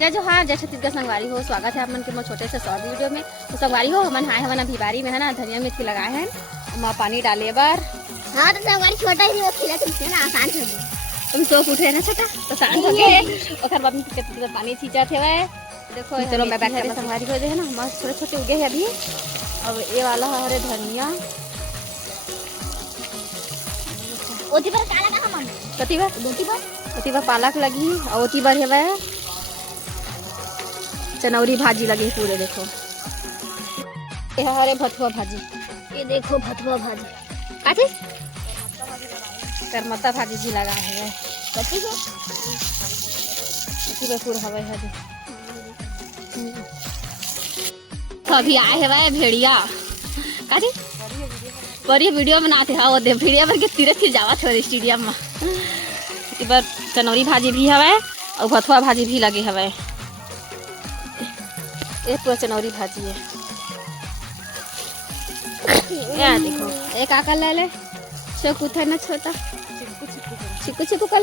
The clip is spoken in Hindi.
जो हाँ जय छत्तीसगढ़ संगवारी हो, स्वागत है आप मन के मोर छोटे से शॉर्ट वीडियो में। तो संगवारी हो हमन हाय हमन भिवारी में है ना धनिया मिर्ची लगाए हैं और पानी डाले बार। हाँ तो संगवारी छोटा ही वो खिला तुमसे ना आसान हो गई। तुम सो उठे ना छोटा तो शांत हो गए और बाद में कितना पानी छींचा थे वह देखो। चलो मैं बैठा रहे संगवारी हो है ना मस्त छोटे छोटे उगे हैं अभी। अब ये वाला हरे धनिया ओती पर काला का हम कति बार पालक लगी और ओती बार है चनौरी भाजी लगी पूरे। देखो ये हरे भथुआ भाजी, ये देखो भतवा भाजी काची करमत्ता भाजी जी लगा है कच्ची को इसी पूरा हवा है। तो अभी आए है वह भेड़िया काची बड़ी वीडियो बनाते हैं वो दे भेड़िया पर के तीरथ जावा थे स्टेडियम में। इस बार चनौरी भाजी भी हवा और भथुआ भाजी भी लगे हवा। ये पूरा चनौरी भाजी है। यहाँ देखो एक आका ले ले छोटा ना छोटा चिक्कू चिक्कू